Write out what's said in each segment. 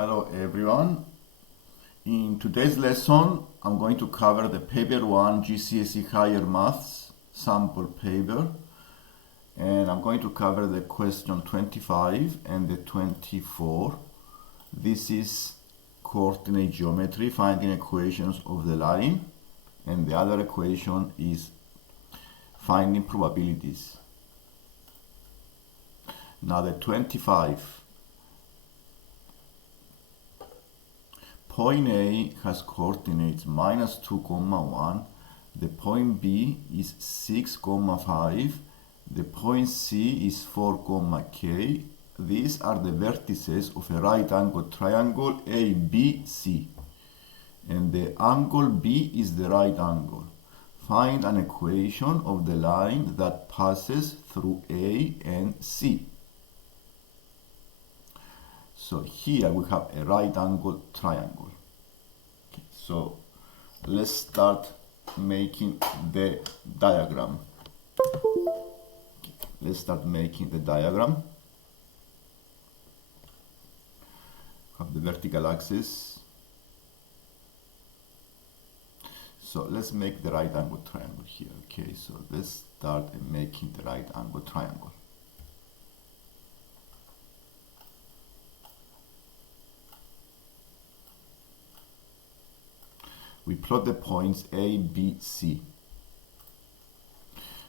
Hello everyone. In today's lesson, I'm going to cover the paper 1 GCSE Higher Maths sample paper, and I'm going to cover the question 25 and the 24. This is coordinate geometry, finding equations of the line, and the other equation is finding probabilities. Now the 25. Point A has coordinates minus 2, 1. The point B is 6, 5. The point C is 4, K. These are the vertices of a right angle triangle ABC. And the angle B is the right angle. Find an equation of the line that passes through A and C. So here we have a right angle triangle. Okay, so let's start making the diagram. Okay, let's start making the diagram. Have the vertical axis. So let's make the right angle triangle here. Okay, so let's start making the right angle triangle. We plot the points A, B, C.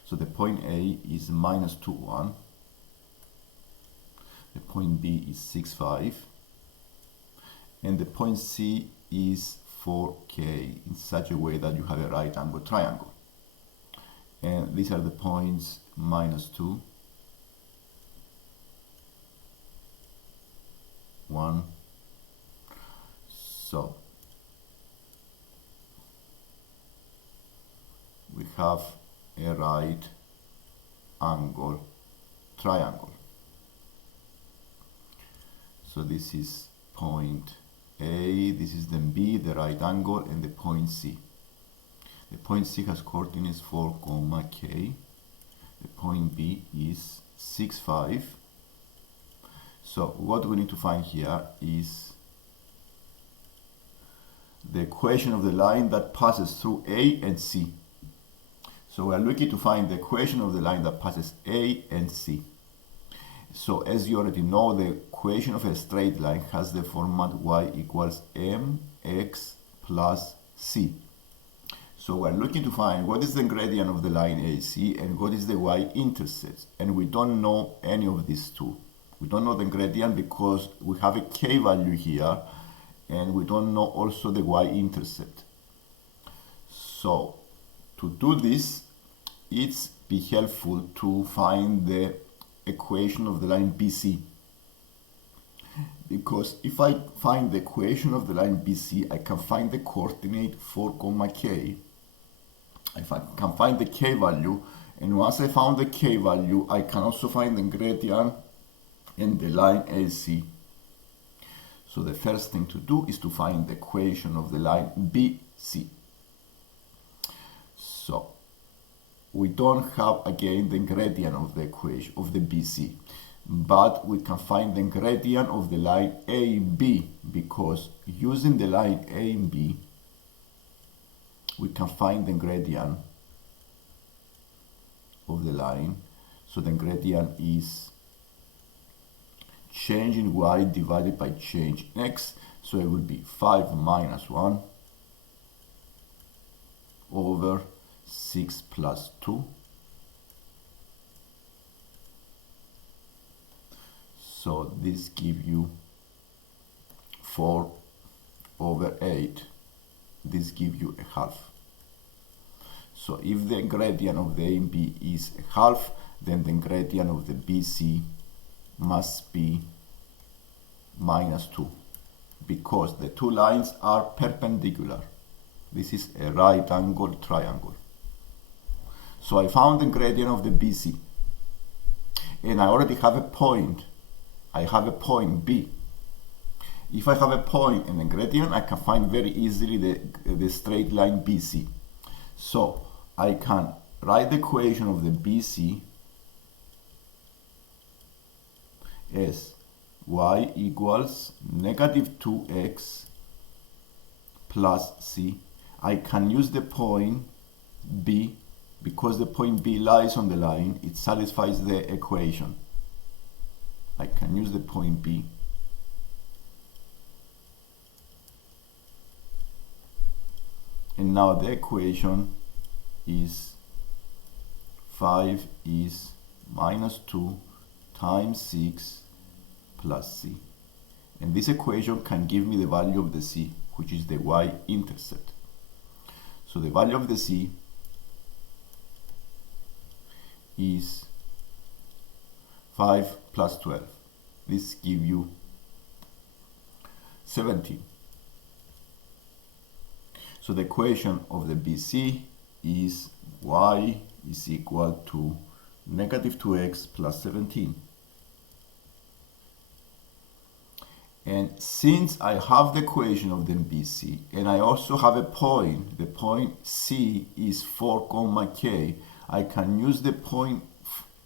So the point A is minus 2, 1. The point B is 6, 5. And the point C is 4K in such a way that you have a right angle triangle. And these are the points minus 2, 1. So we have a right angle triangle. So this is point A, this is then B, the right angle, and the point C. The point C has coordinates 4, K. The point B is 6, 5. So what we need to find here is the equation of the line that passes through A and C. So we are looking to find the equation of the line that passes A and C. So as you already know, the equation of a straight line has the format y equals mx plus c. So we are looking to find what is the gradient of the line AC and what is the y-intercept. And we don't know any of these two. We don't know the gradient because we have a k value here, and we don't know also the y-intercept. So to do this, it's be helpful to find the equation of the line BC. Because if I find the equation of the line BC, I can find the coordinate 4, K. Can find the K value, and once I found the K value, I can also find the gradient in the line AC. So the first thing to do is to find the equation of the line BC. So we don't have again the gradient of the equation of the BC, but we can find the gradient of the line AB, because using the line AB we can find the gradient of the line. So the gradient is change in y divided by change in x, so it would be 5 minus 1 over 6 plus 2. So this gives you 4 over 8. This gives you a half. So if the gradient of the AB is a half, then the gradient of the BC must be minus 2, because the two lines are perpendicular. This is a right angle triangle. So I found the gradient of the BC, and I already have a point. I have a point B. If I have a point and a gradient, I can find very easily the straight line BC. So I can write the equation of the BC as y equals negative 2x plus c. I can use the point B because the point B lies on the line. It satisfies the equation. I can use the point B. And now the equation is 5 is minus 2 times 6 plus c. And this equation can give me the value of the c, which is the y-intercept. So the value of the c is 5 plus 12. This gives you 17. So the equation of the BC is y is equal to negative 2x plus 17. And since I have the equation of the BC and I also have a point, the point C is 4 comma k, I can use the point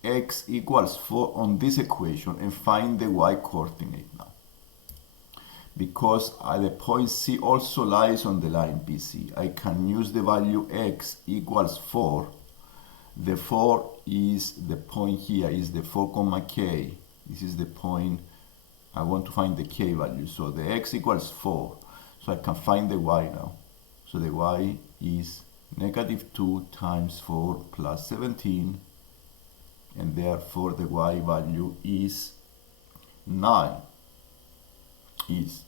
x equals 4 on this equation and find the y coordinate now. Because the point C also lies on the line BC, I can use the value x equals 4. The 4 is the point here, is the 4 comma k. This is the point I want to find the k value. So the x equals 4. So I can find the y now. So the y is negative 2 times 4 plus 17. And therefore the y value is 9. Is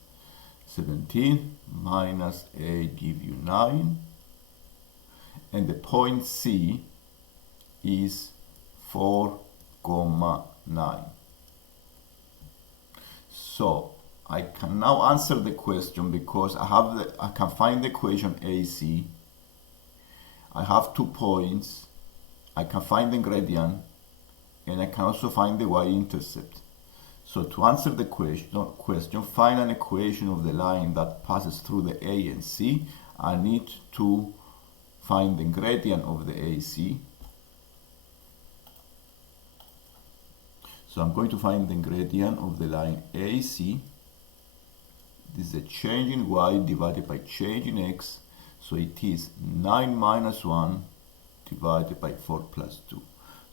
17 minus 8 give you 9. And the point C is 4 comma 9. So I can now answer the question because I can find the equation AC. I have 2 points. I can find the gradient and I can also find the y-intercept. So to answer the question, find an equation of the line that passes through the A and C. I need to find the gradient of the AC. So I'm going to find the gradient of the line AC. This is a change in y divided by change in x. So it is 9 minus 1 divided by 4 plus 2.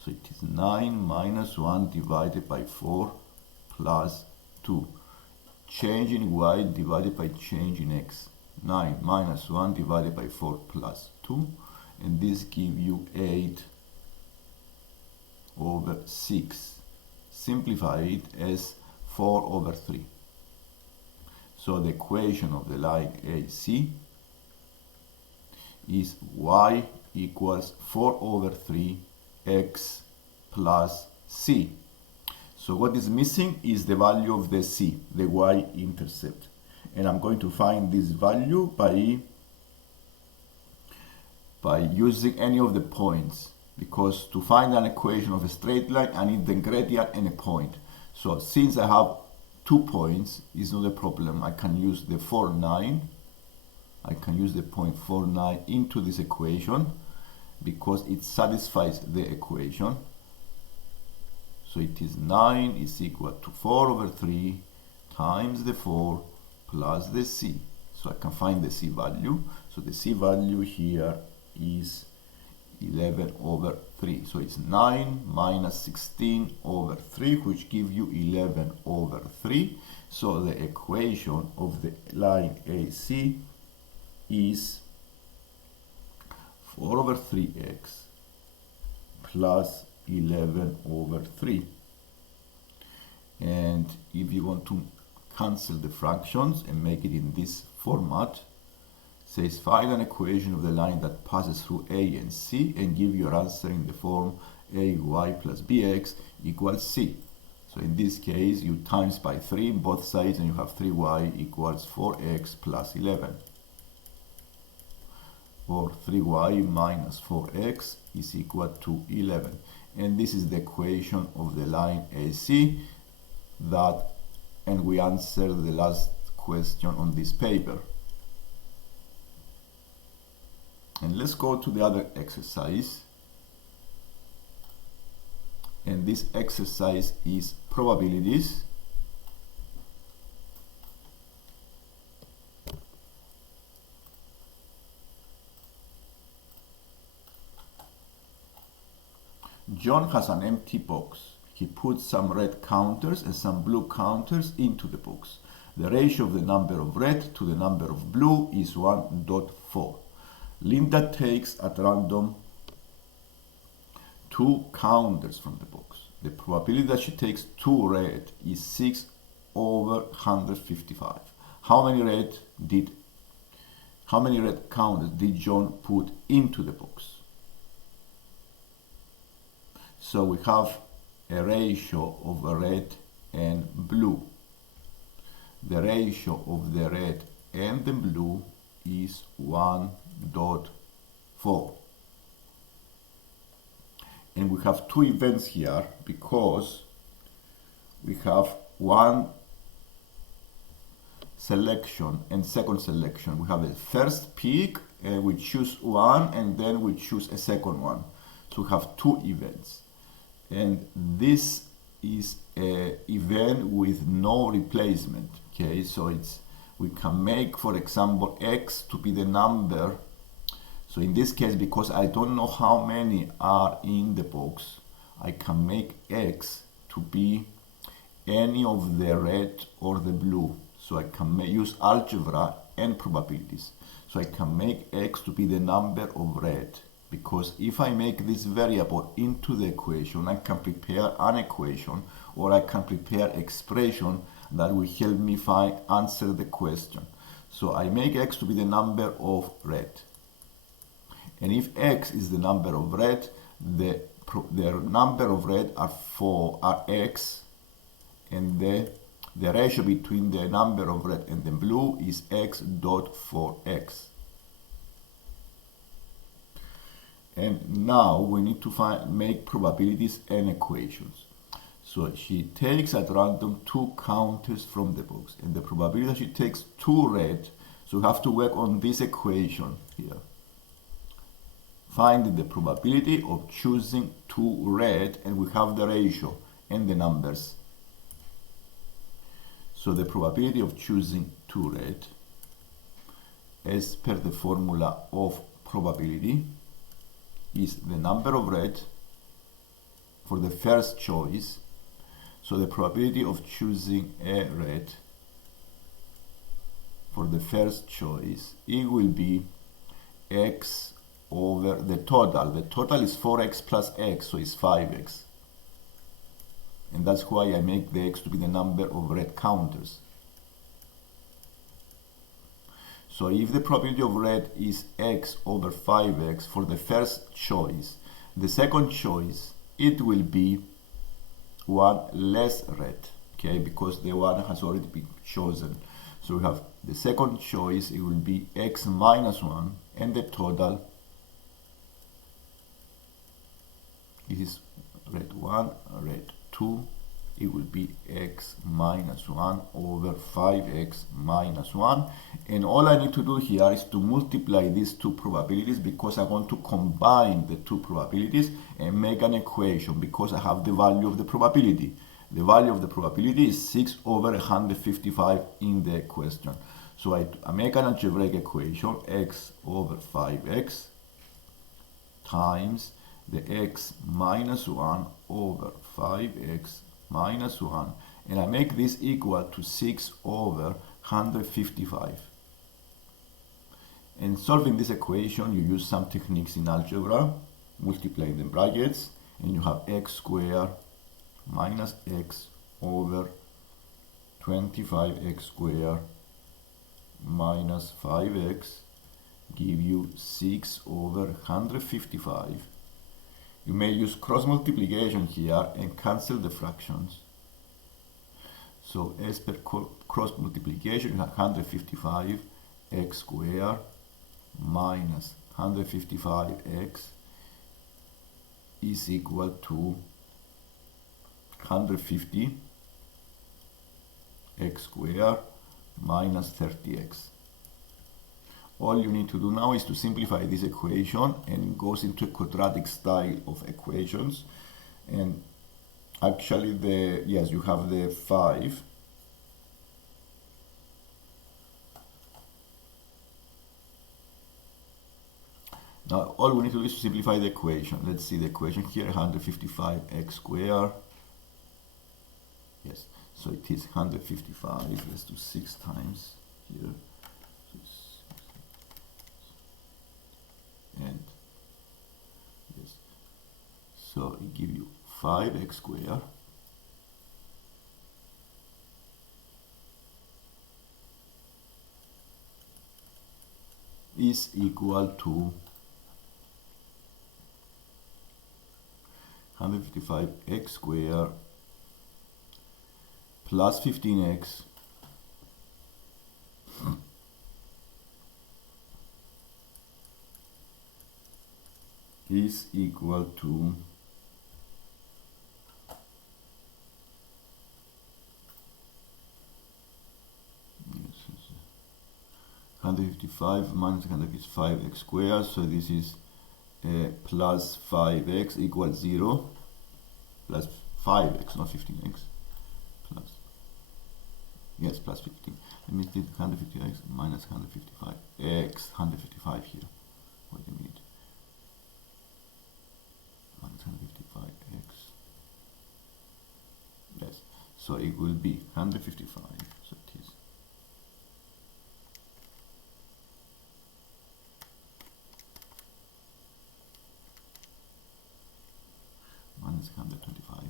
So it is 9 minus 1 divided by 4 plus 2. Change in y divided by change in x. 9 minus 1 divided by 4 plus 2. And this gives you 8 over 6. Simplify it as 4 over 3. So the equation of the line AC is y equals 4 over 3 x plus c. So what is missing is the value of the c, the y-intercept. And I'm going to find this value by using any of the points. Because to find an equation of a straight line, I need the gradient and a point. So since I have 2 points, it's not a problem. I can use the 4, 9. I can use the point 4, 9 into this equation because it satisfies the equation. So it is 9 is equal to 4 over 3 times the 4 plus the c. So I can find the c value. So the c value here is 11 over 3. So it's 9 minus 16 over 3, which gives you 11 over 3. So the equation of the line AC is 4 over 3x plus 11 over 3. And if you want to cancel the fractions and make it in this format, says find an equation of the line that passes through A and C and give your answer in the form AY plus BX equals C. So in this case, you times by 3 in both sides and you have 3y equals 4x plus 11. Or 3y minus 4x is equal to 11. And this is the equation of the line AC and we answer the last question on this paper. And let's go to the other exercise. And this exercise is probabilities. John has an empty box. He puts some red counters and some blue counters into the box. The ratio of the number of red to the number of blue is 1.4. Linda takes at random 2 counters from the box. The probability that she takes 2 red is 6 over 155. How many red counters did John put into the box? So we have a ratio of red and blue. The ratio of the red and the blue is 1.4. And we have 2 events here because we have one selection and second selection. We have a first pick and we choose one and then we choose a second one. So we have 2 events. And this is an event with no replacement. Okay, so we can make, for example, x to be the number. So in this case, because I don't know how many are in the box, I can make x to be any of the red or the blue. So I can use algebra and probabilities. So I can make x to be the number of red. Because if I make this variable into the equation, I can prepare an equation or I can prepare expression that will help me answer the question. So I make x to be the number of red. And if x is the number of red, the number of red are x, and the ratio between the number of red and the blue is x dot 4x. And now we need to make probabilities and equations. So she takes at random 2 counters from the box, and the probability that she takes 2 red, so we have to work on this equation here. Finding the probability of choosing 2 red, and we have the ratio and the numbers. So the probability of choosing 2 red, as per the formula of probability, is the number of red for the first choice. So the probability of choosing a red for the first choice, it will be x over the total. The total is 4x plus x, so it's 5x. And that's why I make the x to be the number of red counters. So if the probability of red is x over 5x for the first choice, the second choice, it will be 1 less red, okay, because the one has already been chosen. So we have the second choice, it will be x minus 1, and the total, this is red 1, red 2, it will be x minus 1 over 5x minus 1. And all I need to do here is to multiply these 2 probabilities, because I want to combine the 2 probabilities and make an equation, because I have the value of the probability. The value of the probability is 6 over 155 in the question. So I make an algebraic equation, x over 5x times the x minus 1 over 5x minus 1, and I make this equal to 6 over 155. And solving this equation, you use some techniques in algebra, multiplying the brackets, and you have x squared minus x over 25x squared minus 5x give you 6 over 155. You may use cross multiplication here and cancel the fractions. So as per cross multiplication, you have 155 x squared minus 155x is equal to 150 x squared minus 30x. All you need to do now is to simplify this equation, and it goes into a quadratic style of equations. And actually you have the 5 Now all we need to do is to simplify the equation. Let's see the equation here, 155x squared. Yes, so it is 155. Let's do 6 times here. And yes, so it gives you 5x squared is equal to 155x squared plus 15x is equal to 155 minus 100 is 5x squared, so this is plus 5x equals 0, plus 5x, not 15x, plus, yes, plus 15. Let me do 150x minus 155x, 155 here, wait a minute, minus 155x, yes, so it will be 155, so it is minus 125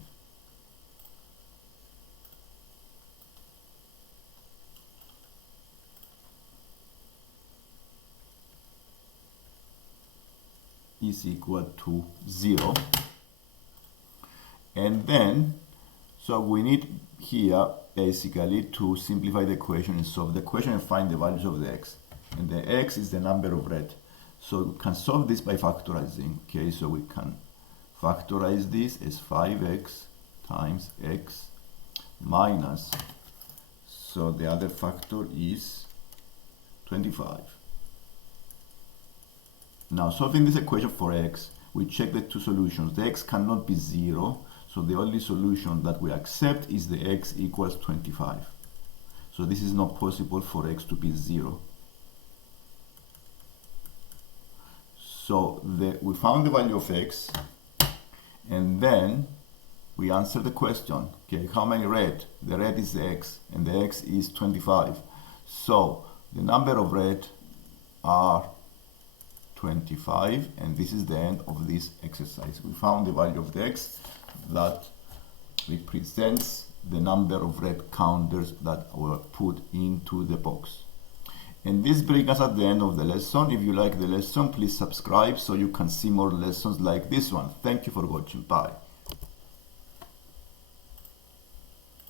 is equal to 0. And then, so we need here basically to simplify the equation and solve the equation and find the values of the x. And the x is the number of red. So we can solve this by factorizing. Okay, so we can factorize this as 5x times x minus, so the other factor is 25. Now solving this equation for x, we check the two solutions. The x cannot be 0, so the only solution that we accept is the x equals 25. So this is not possible for x to be 0. So we found the value of x, and then we answer the question, okay, how many red? The red is the x, and the x is 25. So the number of red are 25, and this is the end of this exercise. We found the value of the x that represents the number of red counters that were put into the box. And this brings us at the end of the lesson. If you like the lesson, please subscribe so you can see more lessons like this one. Thank you for watching. Bye.